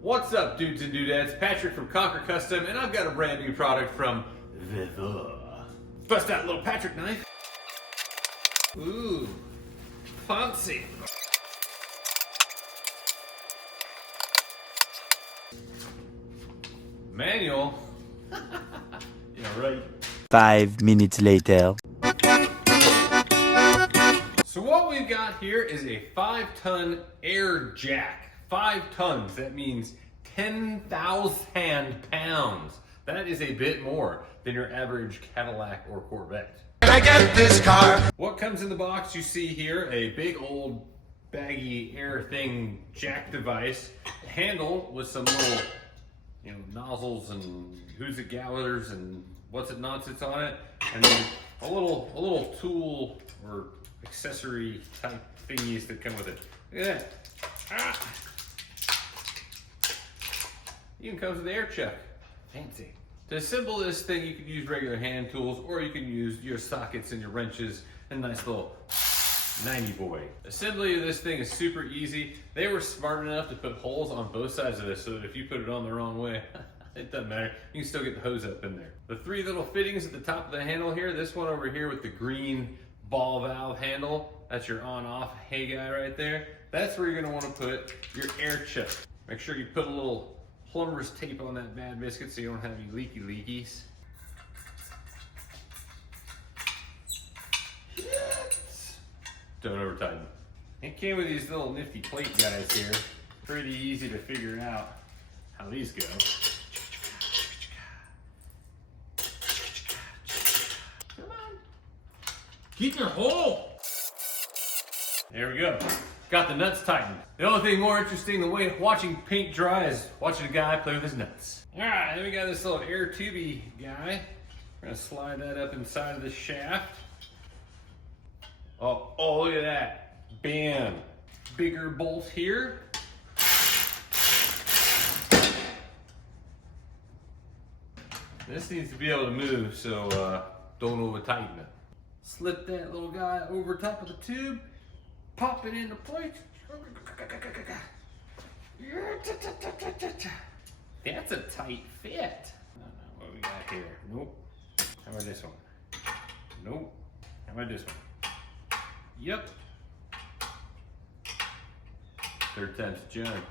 What's up, dudes and dudettes? Patrick from Conquer Custom, and I've got a brand new product from Vevor. Bust out little Patrick knife. Ooh, fancy. Manual. Yeah, right. 5 minutes later. So what we've got here is a 5-ton air jack. 5 tons, that means 10,000 pounds. That is a bit more than your average Cadillac or Corvette. Can I get this car? What comes in the box, you see here, a big old baggy air thing jack device, handle with some little, nozzles and who's it gallers and what's it nonsense on it, and then a little tool or accessory type thingies that come with it. Look at that. Even comes with the air chuck. Fancy. To assemble this thing, you could use regular hand tools, or you can use your sockets and your wrenches and a nice little 90 boy. Assembly of this thing is super easy. They were smart enough to put holes on both sides of this so that if you put it on the wrong way, it doesn't matter. You can still get the hose up in there. The 3 little fittings at the top of the handle here, this one over here with the green ball valve handle, that's your on-off hey guy right there. That's where you're gonna wanna put your air chuck. Make sure you put a little plumber's tape on that bad biscuit so you don't have any leaky leakies. Don't over tighten. It came with these little nifty plate guys here. Pretty easy to figure out how these go. Come on. Keep your hole. There we go. Got the nuts tightened. The only thing more interesting than watching paint dry is watching a guy play with his nuts. All right, then we got this little air tubey guy. We're gonna slide that up inside of the shaft. Oh, look at that. Bam. Bigger bolt here. This needs to be able to move, so don't over tighten it. Slip that little guy over top of the tube. Pop it into place. That's a tight fit. What we got here? Nope. How about this one? Nope. How about this one? Yep. 3rd time's the charm.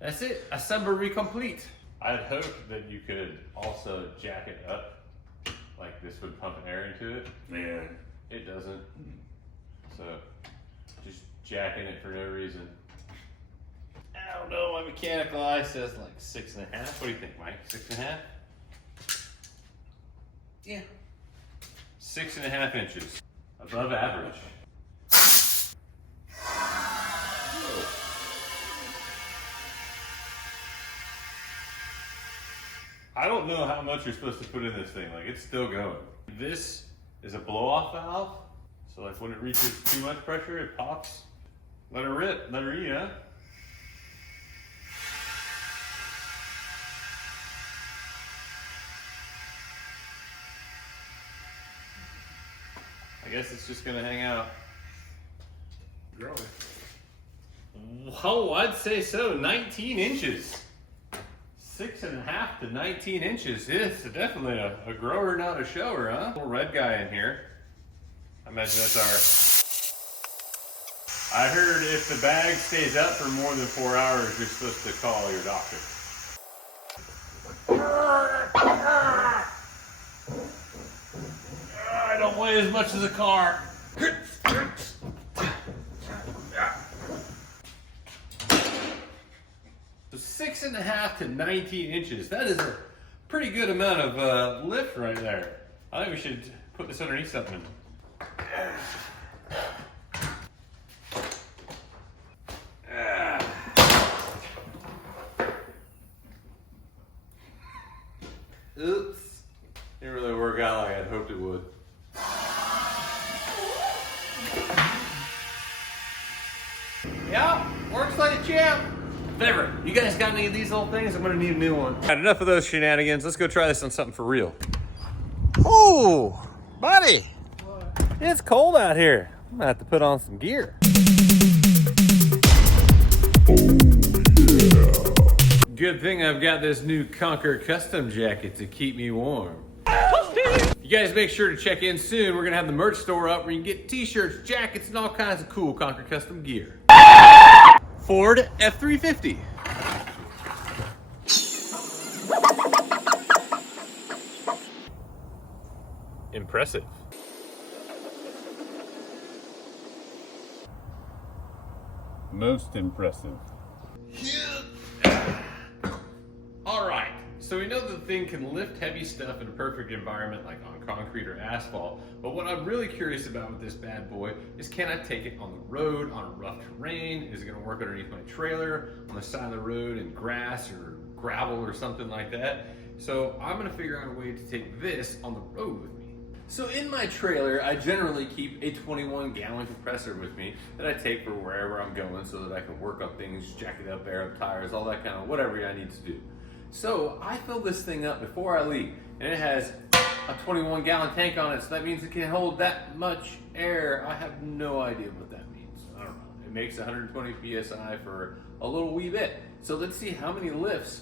That's it. Assembly complete. I'd hoped that you could also jack it up, like this would pump air into it. Man. It doesn't. So just jacking it for no reason. I don't know, my mechanical eye says like 6.5. What do you think, Mike? 6.5? Yeah. 6.5 inches. Above average. I don't know how much you're supposed to put in this thing. Like, it's still going. This is a blow-off valve. So like when it reaches too much pressure, it pops. Let her rip, let her eat, huh? I guess it's just gonna hang out. Growing. Oh, I'd say so, 19 inches. 6.5 to 19 inches. It's definitely a grower, not a shower, huh? Little red guy in here. I imagine that's I heard if the bag stays up for more than 4 hours, you're supposed to call your doctor. I don't weigh as much as a car. So 6.5 to 19 inches. That is a pretty good amount of lift right there. I think we should put this underneath something. Oops. Didn't really work out like I'd hoped it would. Yeah, works like a champ. Vevor, you guys got any of these little things? I'm gonna need a new one. All right, enough of those shenanigans. Let's go try this on something for real. Ooh, buddy. What? It's cold out here. I'm gonna have to put on some gear. Oh, yeah. Good thing I've got this new Conquer custom jacket to keep me warm. You guys make sure to check in soon. We're gonna have the merch store up where you can get t-shirts, jackets, and all kinds of cool Conquer custom gear. Ford F-350. Impressive. Most impressive. All right, so we know the thing can lift heavy stuff in a perfect environment like on concrete or asphalt, but what I'm really curious about with this bad boy is, can I take it on the road, on a rough terrain? Is it gonna work underneath my trailer, on the side of the road in grass or gravel or something like that? So I'm gonna figure out a way to take this on the road with me. So in my trailer, I generally keep a 21-gallon compressor with me that I take for wherever I'm going so that I can work on things, jack it up, air up tires, all that kind of whatever I need to do. So I fill this thing up before I leave, and it has a 21-gallon tank on it, so that means it can hold that much air. I have no idea what that means. I don't know. It makes 120 PSI for a little wee bit. So let's see how many lifts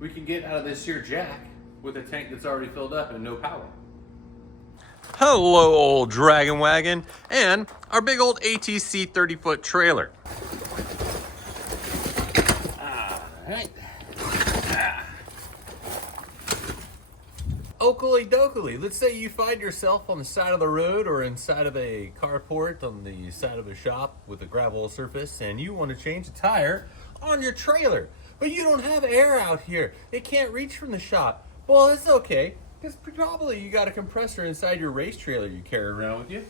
we can get out of this here jack with a tank that's already filled up and no power. Hello, old Dragon Wagon, and our big old ATC 30-foot trailer. All right. Oakley dokley. Let's say you find yourself on the side of the road or inside of a carport on the side of a shop with a gravel surface, and you want to change a tire on your trailer, but you don't have air out here. It can't reach from the shop. Well, it's okay, because probably you got a compressor inside your race trailer you carry around with you.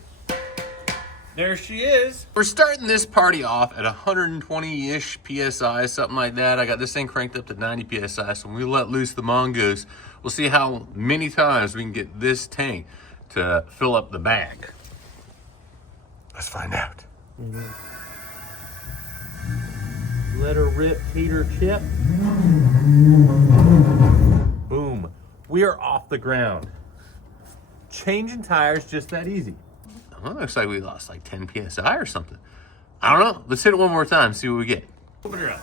There she is. We're starting this party off at 120-ish PSI, something like that. I got this thing cranked up to 90 PSI, so when we let loose the mongoose, we'll see how many times we can get this tank to fill up the bag. Let's find out. Let her rip, Peter Chip. Boom. We are off the ground. Changing tires just that easy. Well, looks like we lost like 10 PSI or something. I don't know. Let's hit it one more time, see what we get. Open her up.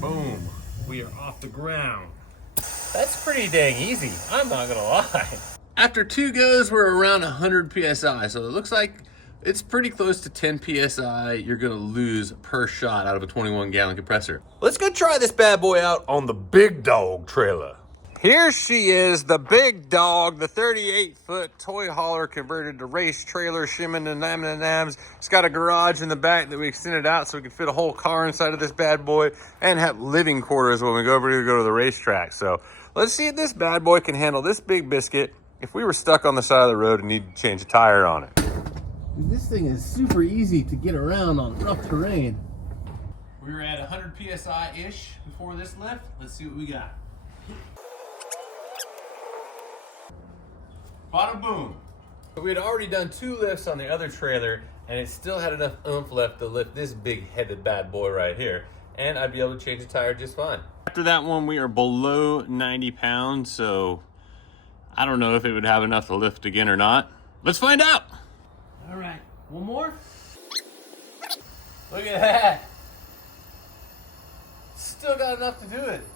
Boom. We are off the ground. That's pretty dang easy. I'm not gonna lie. After 2 goes, we're around 100 PSI. So it looks like it's pretty close to 10 PSI you're gonna lose per shot out of a 21-gallon compressor. Let's go try this bad boy out on the big dog trailer. Here she is, the big dog, the 38-foot toy hauler converted to race trailer, shimming and nams. It's got a garage in the back that we extended out so we can fit a whole car inside of this bad boy and have living quarters when we go over to go to the racetrack. So let's see if this bad boy can handle this big biscuit if we were stuck on the side of the road and needed to change a tire on it. This thing is super easy to get around on rough terrain. We were at 100 PSI-ish before this lift. Let's see what we got. Bada boom. We had already done 2 lifts on the other trailer, and it still had enough oomph left to lift this big-headed bad boy right here, and I'd be able to change the tire just fine. After that one, we are below 90 pounds, so I don't know if it would have enough to lift again or not. Let's find out. All right, one more. Look at that. Still got enough to do it.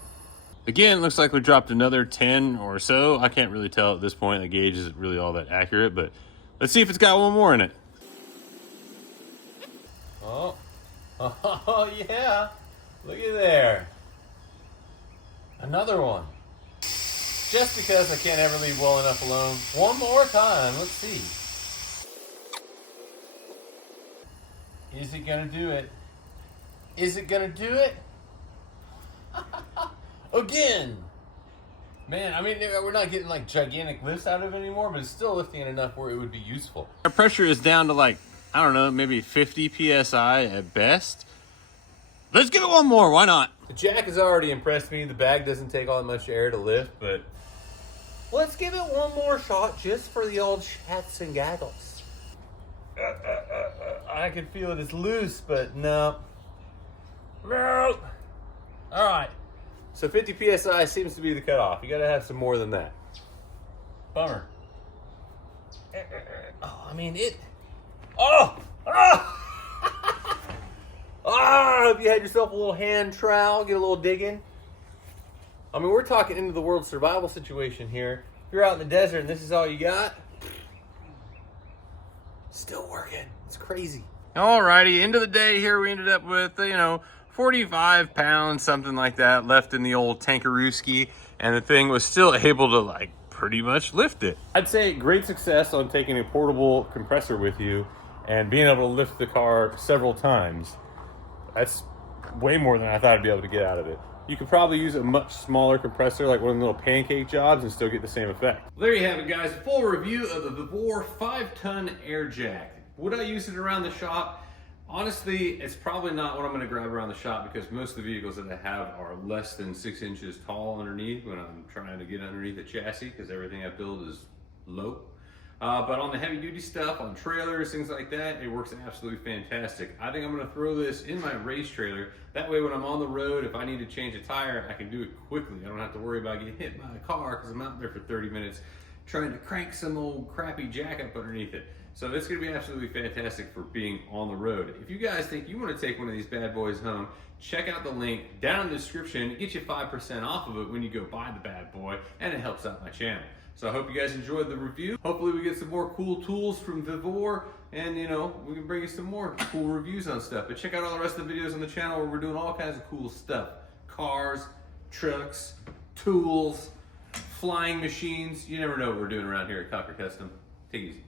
Again, looks like we dropped another 10 or so. I can't really tell at this point. The gauge isn't really all that accurate, but let's see if it's got one more in it. Oh, oh yeah. Look at there. Another one. Just because I can't ever leave well enough alone. One more time. Let's see. Is it gonna do it? Is it gonna do it? Again. Man, I mean, we're not getting like gigantic lifts out of it anymore, but it's still lifting it enough where it would be useful. Our pressure is down to like, I don't know, maybe 50 PSI at best. Let's give it one more, why not? The jack has already impressed me. The bag doesn't take all that much air to lift, but let's give it one more shot just for the old shats and gaggles. I can feel it is loose, but no. No. All right. So 50 PSI seems to be the cutoff. You gotta have some more than that. Bummer. Oh, I mean it. Oh! Oh! don't know if you had yourself a little hand trowel, get a little digging. I mean, we're talking into the world survival situation here. If you're out in the desert and this is all you got, still working. It's crazy. Alrighty, end of the day here, we ended up with, 45 pounds, something like that, left in the old Tankarooski, and the thing was still able to, like, pretty much lift it. I'd say great success on taking a portable compressor with you and being able to lift the car several times. That's way more than I thought I'd be able to get out of it. You could probably use a much smaller compressor, like one of the little pancake jobs, and still get the same effect. Well, there you have it, guys. A full review of the Vevor 5-ton air jack. Would I use it around the shop? Honestly, it's probably not what I'm going to grab around the shop, because most of the vehicles that I have are less than 6 inches tall underneath when I'm trying to get underneath the chassis, because everything I build is low. But on the heavy duty stuff, on trailers, things like that, it works absolutely fantastic. I think I'm gonna throw this in my race trailer. That way when I'm on the road, if I need to change a tire, I can do it quickly. I don't have to worry about getting hit by a car because I'm out there for 30 minutes trying to crank some old crappy jack up underneath it. So it's gonna be absolutely fantastic for being on the road. If you guys think you wanna take one of these bad boys home, check out the link down in the description. It gets you 5% off of it when you go buy the bad boy, and it helps out my channel. So I hope you guys enjoyed the review. Hopefully we get some more cool tools from Vevor, and we can bring you some more cool reviews on stuff. But check out all the rest of the videos on the channel where we're doing all kinds of cool stuff. Cars, trucks, tools, flying machines. You never know what we're doing around here at Cocker Custom. Take it easy.